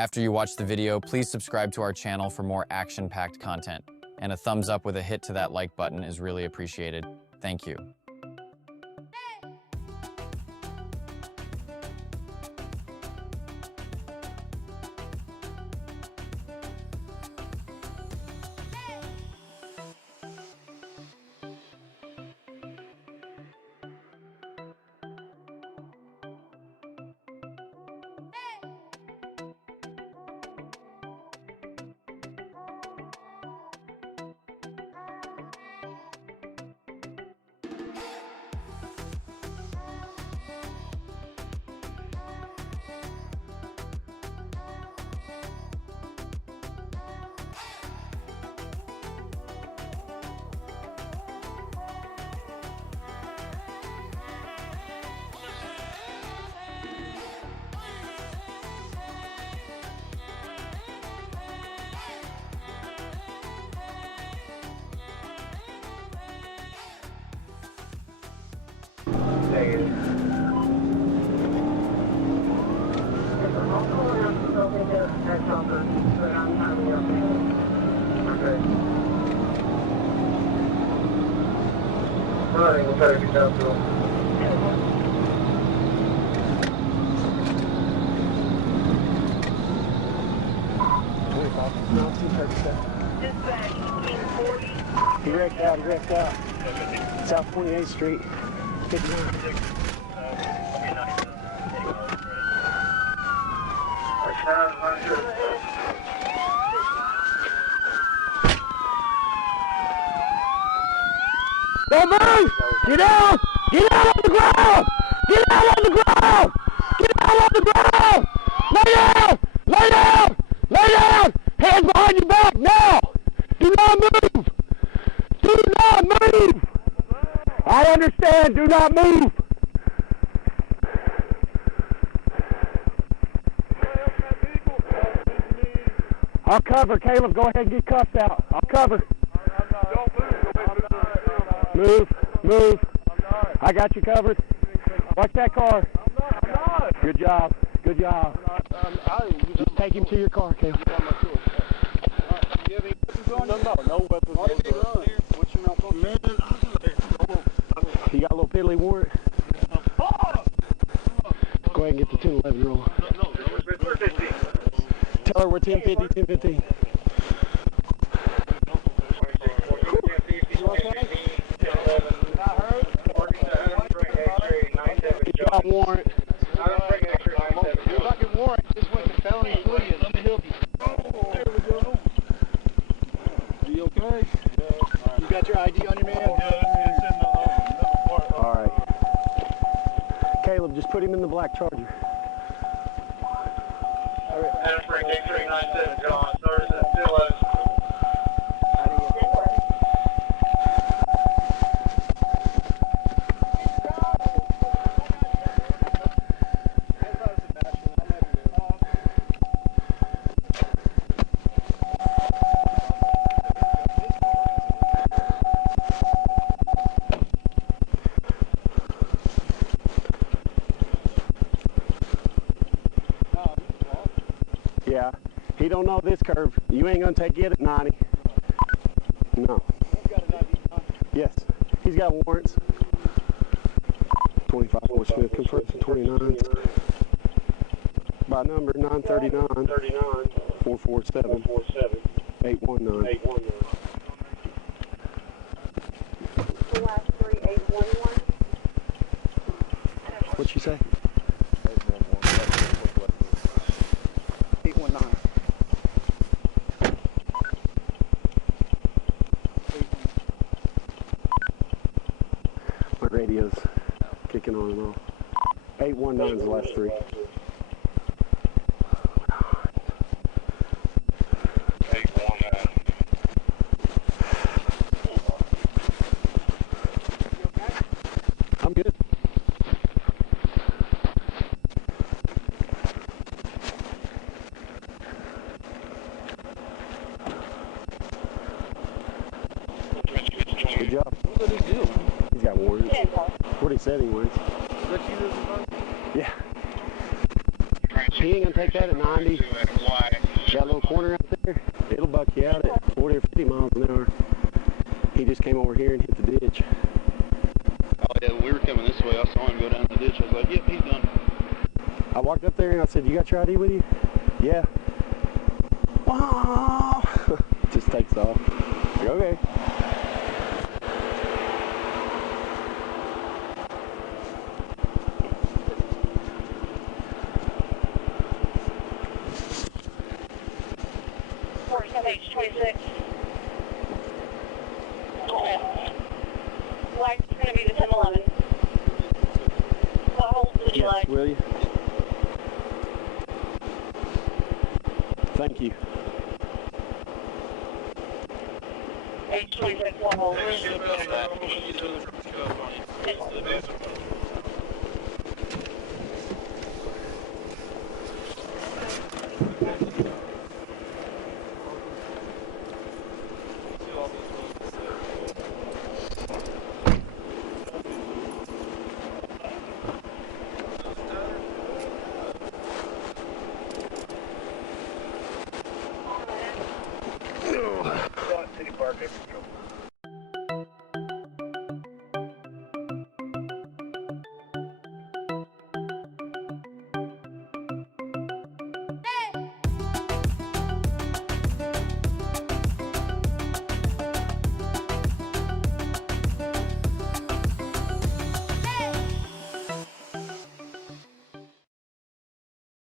After you watch the video, please subscribe to our channel for more action-packed content. And a thumbs up with a hit to that like button is really appreciated. Thank you. We'll try to get down to them. He wrecked out. South 28th Street, 59. Don't move! Get out! Get out on the ground! Get out on the ground! Get out on the ground! Lay down! Lay down! Lay down! Hands behind your back now! Do not move! Do not move! I understand, do not move! I'll cover, Caleb, go ahead and get cuffs out. I'll cover. Move. I got you covered. Watch that car. Good job. Just take him to your car, Caleb. No weapons. You got a little piddly warrant? Go ahead and get the 1011 roll. Tell her we're 1050. Got warrant. Fucking warrant. This went to felony plea. Let me help you. There we go. Are you okay? You got your ID on your man? Yeah, it's in the middle part. All right. Caleb, just put him in the black Charger. All right. Adam Frank, 8397, John, Thursday, still at Yeah, he don't know this curve. You ain't gonna take it at 90. No. Yes, he's got warrants. 25 Fort Smith confirms 29s. By number 939 447 819. The last 3811. What'd you say? 819. My radio's kicking on and off. 819 is the last three. I'm good. Good job. What's the deal? He's got warrants. What he said he wants. That you Yeah. He ain't gonna take that at 90. corner out there, it'll buck you out at 40 or 50 miles an hour. He just came over here and hit the ditch. Oh yeah, we were coming this way. I saw him go down the ditch. I was like, yep, he's done. I walked up there and I said, you got your ID with you? Yeah. Wow. Just takes off. Like, okay. H26. Flight's going to be the 1011. What hold would you like? Will you? Thank you. H26, what hold? Hey,